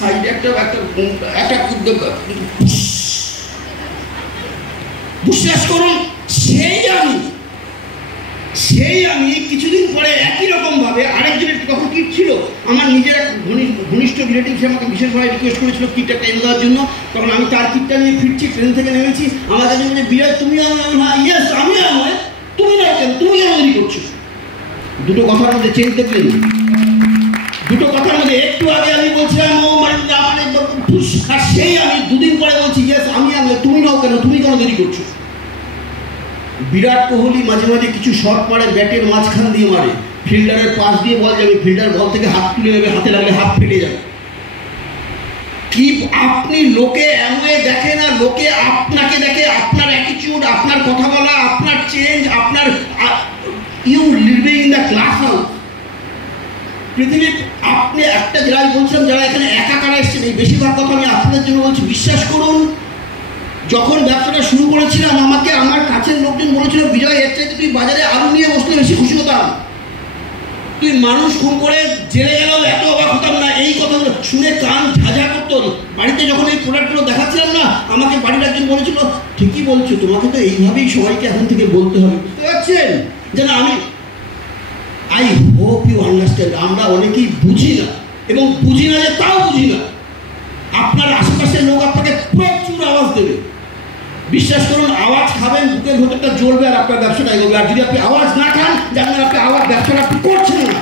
সাইডে একটা বিশ্বাস করুন, সেই আমি কিছুদিন পরে একই রকম ভাবে আরেকজনের কখন কিট ছিল, আমার নিজের এক ঘনিষ্ঠ রিলেটিভ সে আমাকে বিশেষভাবে রিকোয়েস্ট করেছিল কিটটা টেনে দেওয়ার জন্য। তখন আমি তার কিটটা নিয়ে ফিরছি, ট্রেন থেকে নেমেছি, আমার কাছে বলে বিরাজ তুমি না, ইয়েস আমি নয়, তুমি না কেন, তুমি কেন দেরি করছো? দুটো কথার মধ্যে চেঞ্জ দেখলেন, দুটো কথার মধ্যে একটু আগে আমি বলছিলাম ও মানে আর সেই আমি দুদিন পরে বলছি ইয়েস আমি তুমি নাও কেন, তুমি কেন দেরি করছো? বিরাট কোহলি মাঝে মাঝে কিছু শট মারে, ব্যাটের মাঝখান দিয়ে মারে, ফিল্ডারের পাশ দিয়ে বল যাবে, ফিল্ডার বল থেকে হাত তুলে নেবে, হাতে লাগলে হাত ফেটে যাবে। কি আপনি লোকে এমন দেখে না, লোকে আপনাকে দেখে, আপনার অ্যাটিটিউড, আপনার কথা বলা, আপনার চেঞ্জ, আপনার you living in the class house. পৃথিবীর আপনি একটা জেলায় বলছিলাম যারা এখানে একা কারা এসছেন, এই বেশিরভাগ কথা আমি আপনাদের জন্য বলছি। বিশ্বাস করুন, যখন ব্যবসাটা শুরু করেছিলাম আমাকে আমার কাছের লোকজন বলেছিল বিজয় এর চাইতে তুই বাজারে আলু নিয়ে বসলে বেশি খুশি হতাম, তুই মানুষ খুন করে জেলে গেল এত অবাক হতাম না। এই কথা শুনে কান ঝাঝা করতো। বাড়িতে যখন এই প্রোডাক্টগুলো দেখাচ্ছিলাম না, আমাকে বাড়ির একজন বলেছিল ঠিকই বলছো, তোমাকে তো এইভাবেই সবাইকে এখন থেকে বলতে হবে। বুঝতে পারছেন যেন আমি আই হোপ ইউ আন্ডারস্ট্যান্ড, আমরা অনেকেই বুঝি না, এবং বুঝি না যে তাও বুঝি না। আপনার আশেপাশের লোক আপনাকে প্রচুর আওয়াজ দেবে, বিশ্বাস করুন, আওয়াজ খাবেন, বুকের ভেতরটা জ্বলবে আর আপনার ব্যবসাটা এগোবে। আর যদি আপনি আওয়াজ না খান, জানবেন আপনি ব্যবসাটা আপনি করছেন না,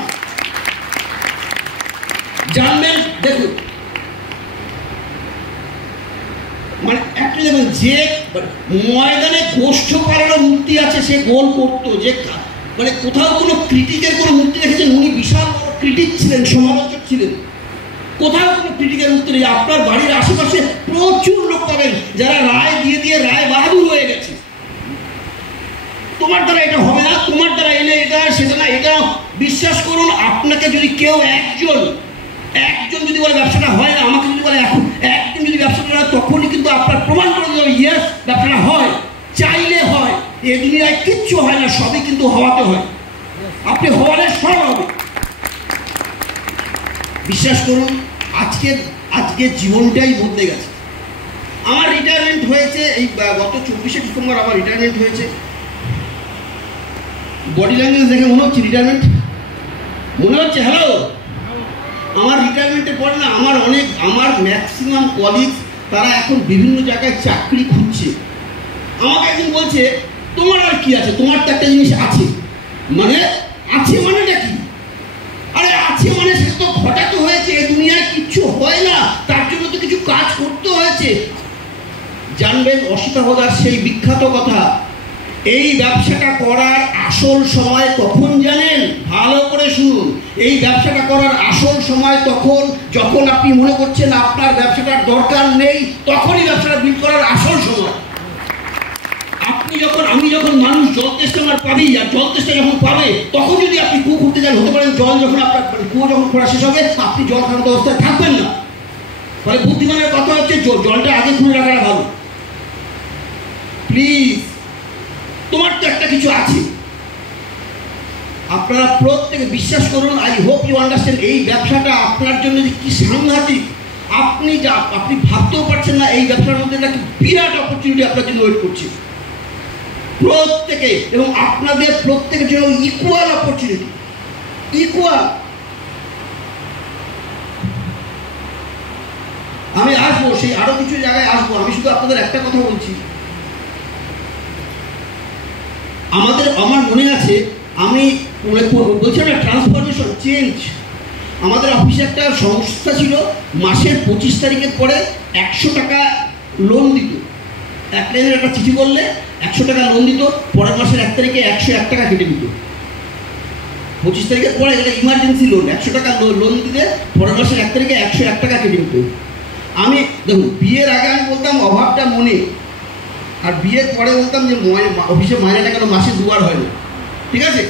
জানবেন। দেখুন মানে একটা দেখুন, যে ময়দানে গোষ্ঠ পালানো মূর্তি আছে সে গোল করতো, যে মানে কোথাও কোনো ক্রিটিকের কোনো মূর্তি দেখেছেন, উনি বিশাল বড় ক্রিটিক ছিলেন, সমালোচক ছিলেন। কোথাও কোনো ক্রিটিকের মূর্তি নেই। আপনার বাড়ির আশেপাশে প্রচুর লোক পাবেন যারা রায় দিয়ে দিয়ে রায় বাহাদুর হয়ে গেছে। তোমার দ্বারা এটা হবে না, তোমার দ্বারা এলে এটা সেটা না, এটা বিশ্বাস করুন, আপনাকে যদি কেউ একজন যদি বলে ব্যবসাটা হয় না, আমাকে যদি বলে এখন একদিন যদি ব্যবসাটা হয়, তখনই কিন্তু আপনার প্রমাণ করে দিতে হবে ইয়েস ব্যবসাটা হয়, চাইলে হয়। এ দুনিয়ায় কিচ্ছু হয় না, সবই কিন্তু হওয়াতে হয়। আপনি হওয়ালে সব হবে। বিশ্বাস করুন, আজকে জীবনটাই বদলে গেছে। আমার রিটায়ারমেন্ট হয়েছে এই গত 24শে ডিসেম্বর আমার রিটায়ারমেন্ট হয়েছে। বডি ল্যাঙ্গুয়েজ দেখে মনে হচ্ছে রিটায়ারমেন্ট, মনে হচ্ছে হ্যালো। আমার রিটায়ারমেন্টের পরে না আমার ম্যাক্সিমাম কলিগ তারা এখন বিভিন্ন জায়গায় চাকরি খুঁজছে। আমাকে একদিন বলছে তোমার আর কি আছে, তোমার তো একটা জিনিস আছে। মানে আছে মানেটা কি? আরে আছে মানে সে তো ঘটাতে হয়েছে, এই দুনিয়ায় কিচ্ছু হয় না, তার জন্য তো কিছু কাজ করতে হয়েছে। জানবেন অসিতাবদার সেই বিখ্যাত কথা, এই ব্যবসাটা করার আসল সময় কখন জানেন? ভালো করে শুনুন, এই ব্যবসাটা করার আসল সময় তখন যখন আপনি মনে করছেন আপনার ব্যবসাটার দরকার নেই, তখনই ব্যবসাটা বিল্ড করার আসল সময়। আমি যখন মানুষ জল তেষ্টা আমার পাবেই, আর জল তেষ্টা যখন পাবে তখন যদি আপনি কুয়ো খুঁড়তে যান, হতে পারেন জল যখন আপনার কুয়ো যখন খোঁড়া শেষ হবে আপনি জল খান্ত অবস্থায় থাকবেন না। ফলে বুদ্ধিমানের কথা হচ্ছে জলটা আগে খুঁড়ে রাখাটা ভালো। প্লিজ, তোমার তো একটা কিছু আছে। আপনারা প্রত্যেকে বিশ্বাস করুন, আই হোপ ইউ আন্ডারস্ট্যান্ড, এই ব্যবসাটা আপনার জন্য যে কি সাংঘাতিক আপনি ভাবতেও পারছেন না। এই ব্যবসার মধ্যে একটা বিরাট অপরচুনিটি আপনার জন্য ওয়েট করছে প্রত্যেকে, এবং আপনাদের প্রত্যেকের জন্য ইকুয়াল অপরচুনিটি, ইকুয়াল। আমি আসবো, সেই আরো কিছু জায়গায় আসবো। আমি শুধু আপনাদের একটা কথা বলছি, আমার মনে আছে আমি বলছিলাম না ট্রান্সফরমেশন চেঞ্জ। আমাদের অফিসে একটা সংস্থা ছিল, মাসের 25 তারিখের পরে 100 টাকা লোন দিত। এক লাইনের একটা চিঠি করলে 100 টাকা লোন দিত, পরের মাসের 1 তারিখে 101 টাকা কেটে দিত। 25 তারিখের পরে এটা ইমার্জেন্সি লোন, 100 টাকা লোন দিতে পরের মাসের 1 তারিখে 101 টাকা কেটে দিত। আমি দেখুন, বিয়ের আগে আমি বলতাম অভাবটা মনে, আর বিয়ের পরে বলতাম যে অফিসে মাইনেটা কেন মাসে দুবার হয় না। ঠিক আছে,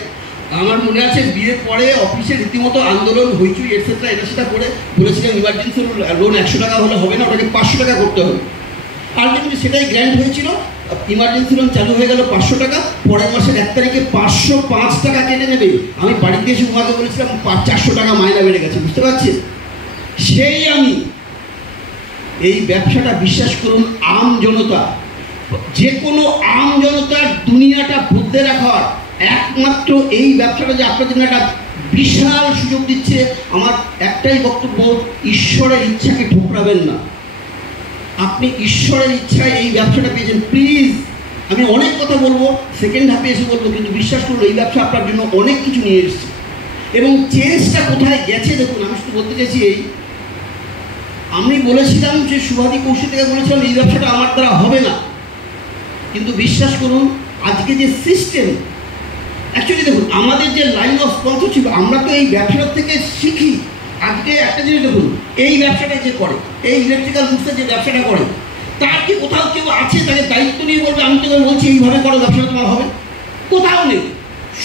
আমার মনে আছে বিয়ের পরে অফিসে রীতিমতো আন্দোলন হইচুই এটসেট্রা এটা সেটা করে বলেছিলাম ইমার্জেন্সি লোন 100 টাকা হলে হবে না, ওটাকে 500 টাকা করতে হবে। আলটিমেটলি সেটাই গ্র্যান্ড হয়েছিল। ইমার্জেন্সি লোন চালু হয়ে গেল 500 টাকা, পরের মাসের 1 তারিখে 505 টাকা কেটে নেবে। আমি বাড়িতে এসে উমাকে বলেছিলাম 400 টাকা মাইনা বেড়ে গেছে। বুঝতে পারছেন? সেই আমি এই ব্যবসাটা বিশ্বাস করুন আম জনতা, যে কোনো আম জনতার দুনিয়াটা বদলে রাখার একমাত্র এই ব্যবসাটা যে আপনার জন্য একটা বিশাল সুযোগ দিচ্ছে। আমার একটাই বক্তব্য, ঈশ্বরের ইচ্ছাকে ঠোকরাবেন না। আপনি ঈশ্বরের ইচ্ছায় এই ব্যবসাটা পেয়েছেন। প্লিজ, আমি অনেক কথা বলবো, সেকেন্ড হাফে এসে বলবো, কিন্তু বিশ্বাস করুন এই ব্যবসা আপনার জন্য অনেক কিছু নিয়ে এসেছে। এবং চেঞ্জটা কোথায় গেছে দেখুন, আমি শুধু বলতে চাইছি এই, আমি বলেছিলাম যে শুভাদি কৌশিক থেকে বলেছিলাম এই ব্যবসাটা আমার দ্বারা হবে না, কিন্তু বিশ্বাস করুন আজকে যে সিস্টেম, অ্যাকচুয়ালি দেখুন আমাদের যে লাইন অফ স্পন্সরশিপ, আমরা তো এই ব্যবসাটার থেকে শিখি। আজকে একটা জিনিস দেখুন, এই ব্যবসাটা যে করে, এই ইলেকট্রিক্যাল গুডসের যে ব্যবসাটা করে, তার কি কোথাও কেউ আছে তাকে দায়িত্ব নিয়ে বলবে আমি তোকে বলছি এইভাবে করো ব্যবসাটা তোমার হবে? কোথাও নেই।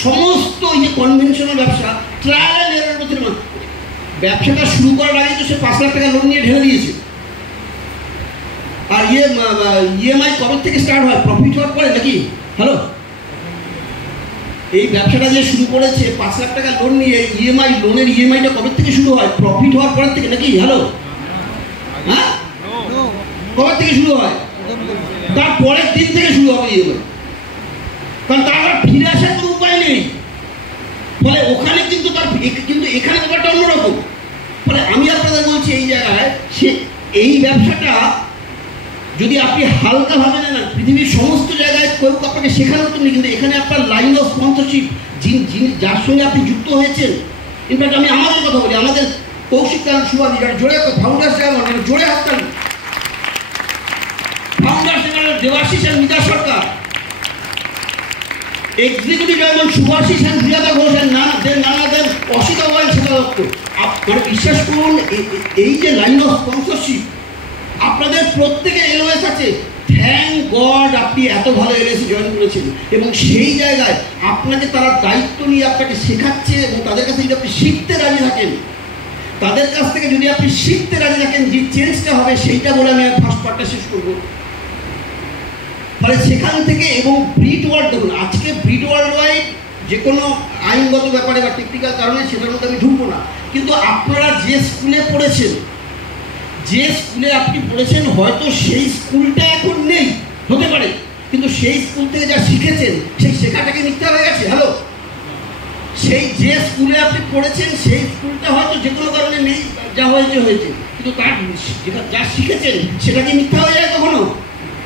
সমস্ত এই যে কনভেনশনাল ব্যবসা ট্রায়াল অ্যান্ড এররের মধ্যে, ব্যবসাটা শুরু করার আগে তো সে 5 লাখ টাকা লোন নিয়ে ঢেলে দিয়েছে। আর ইএমআই কবে থেকে স্টার্ট হয়? প্রফিট হওয়ার পরে নাকি? হ্যালো, এই ব্যবসাটা যে শুরু করেছে 5 লাখ টাকা লোন নিয়ে, ইএমআই লোনের ইএমআইটা কবে থেকে শুরু হয়? প্রফিট হওয়ার পরের থেকে নাকি? হ্যালো, হ্যাঁ, কবে থেকে শুরু হয়? তার পরের দিন থেকে শুরু হবে ইএমআই, কারণ তার ফিরে আসার কোনো উপায় নেই। ফলে ওখানে কিন্তু তার, কিন্তু এখানে ব্যাপারটা অন্যরকম। ফলে আমি আপনাদের বলছি এই জায়গায় সে এই ব্যবসাটা যদি আপনি হালকাভাবে নেন, পৃথিবীর সমস্ত জায়গায় কেউ আপনাকে শেখানোর জন্য, কিন্তু এখানে আপনার লাইন অফ স্পন্সরশিপ যার সঙ্গে আপনি যুক্ত হয়েছেন। ইনফ্যাক্ট আমি আমাদের কথা বলি, আমাদের কৌশিক কারণ শুভাদি, যারা জোরে ফাউন্ডার চেয়ারম্যান, জোরে হাততালি, ফাউন্ডার চেয়ারম্যান দেবাশিস আর মিতা সরকার, এক্সিকিউটিভ চেয়ারম্যান শুভাশিস আর সুজাতা ঘোষ, নানাদের অসিতা ওয়াইল সেটা দত্ত। আপনারা বিশ্বাস করুন এই যে লাইন অফ স্পন্সরশিপ, আপনাদের প্রত্যেকের এলওএস আছে। থ্যাংক গড আপনি এত ভালো এলওএসে জয়েন করেছেন, এবং সেই জায়গায় আপনাকে তারা দায়িত্ব নিয়ে আপনাকে শেখাচ্ছে, এবং তাদের কাছে যদি আপনি শিখতে রাজি থাকেন, তাদের কাছ থেকে যদি আপনি শিখতে রাজি থাকেন, যে চেঞ্জটা হবে সেইটা বলে আমি ফার্স্ট পার্টটা শেষ করবো। ফলে সেখান থেকে, এবং ব্রিট ওয়ার্ল্ড দেখুন, আজকে ব্রিট ওয়ার্ল্ড ওয়াইড যে কোনো আইনগত ব্যাপারে বা টেকনিক্যাল কারণে সেটার মধ্যে আমি ঢুকবো না, কিন্তু আপনারা যে স্কুলে পড়েছেন, যে স্কুলে আপনি পড়েছেন, হয়তো সেই স্কুলটা এখন নেই, হতে পারে, কিন্তু সেই স্কুল থেকে যা শিখেছেন সেই শেখাটাকে মিথ্যা হয়ে গেছে? হ্যালো, সেই যে স্কুলে আপনি পড়েছেন সেই স্কুলটা হয়তো যে কোনো কারণে নেই, যা হয়েছে হয়েছে, কিন্তু তার যা শিখেছেন সেটা কি মিথ্যা হয়ে যায়? কখনো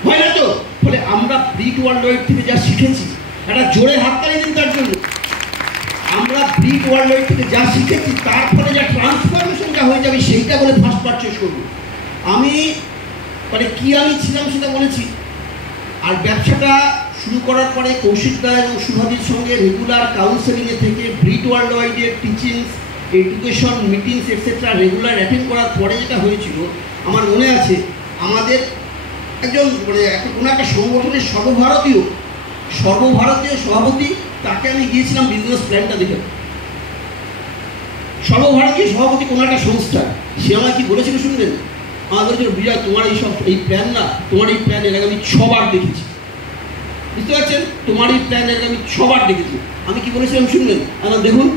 হয় না তো। ফলে আমরা ব্রিট ওয়ার্ল্ড ওয়াইড থেকে যা শিখেছি, একটা জোরে হাততালি দিন তার জন্য। আমরা ব্রিট ওয়ার্ল্ড ওয়াইড থেকে যা শিখেছি, তারপরে যা ট্রান্সফরমেশনটা হয়ে যাবে সেইটা বলে ফার্স্ট পার্ট শেষ করবো। আমি মানে কি আমি ছিলাম সেটা বলেছি। আর ব্যবসাটা শুরু করার পরে কৌশিক দা এবং শুভাদির সঙ্গে রেগুলার কাউন্সেলিংয়ে থেকে ব্রিট ওয়ার্ল্ড ওয়াইডের teachings, education meetings etcetera regular attend করার পরে যেটা হয়েছিল, আমার মনে আছে আমাদের একজন মানে কোনো একটা সংগঠনের সর্বভারতীয় সভাপতি, তাকে আমি গিয়েছিলাম বিজনেস প্ল্যানটা দেখে। সর্বভারতীয় সভাপতি কোনো একটা সংস্থা, সে আমায় কি বলেছিল শুনবেন? আমার বলেছিল, বিজয় তোমার এই প্ল্যান না, তোমার এই প্ল্যান এর আগে আমি 6 বার দেখেছি। বুঝতে পারছেন? তোমার এই প্ল্যান এর আগে আমি 6 বার দেখেছি। আমি কি বলেছিলাম শুনবেন? দেখুন,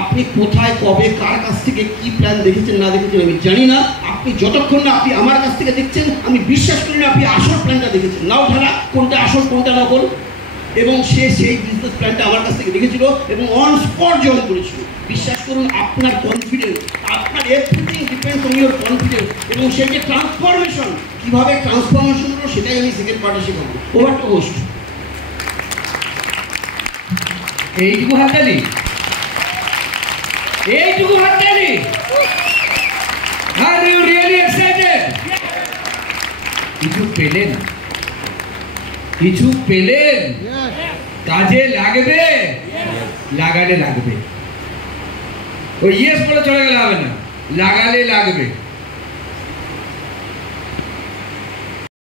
আপনি কোথায় কবে কার কাছ থেকে কি প্ল্যান দেখেছেন না দেখেছেন আমি জানি না, আপনি যতক্ষণ না আপনি আমার কাছ থেকে দেখছেন, আমি বিশ্বাস করি না আপনি আসল প্ল্যানটা দেখেছেন। নাও ধারা কোনটা আসল কোনটা নকল। এবং সে সেই বিজনেস প্ল্যানটা আমার কাছ থেকে দেখেছিল এবং অন স্পট জয়েন করেছিল। বিশ্বাস করুন, আপনার কনফিডেন্স, আপনার everything depends on your confidence. এবং সেই যে ট্রান্সফরমেশন, কীভাবে ট্রান্সফরমেশন হলো সেটাই আমি সেকেন্ড পার্টে শেখাবো। Over two host. এইটুকু হাততালি, এইটুকু হাততালি। Are you really excited? কিছু পেলেন, কিছু পেলেন, কাজে লাগবে, লাগালে লাগবে। ওই ইয়েস বলে চলে গেলে হবে না, লাগালে লাগবে।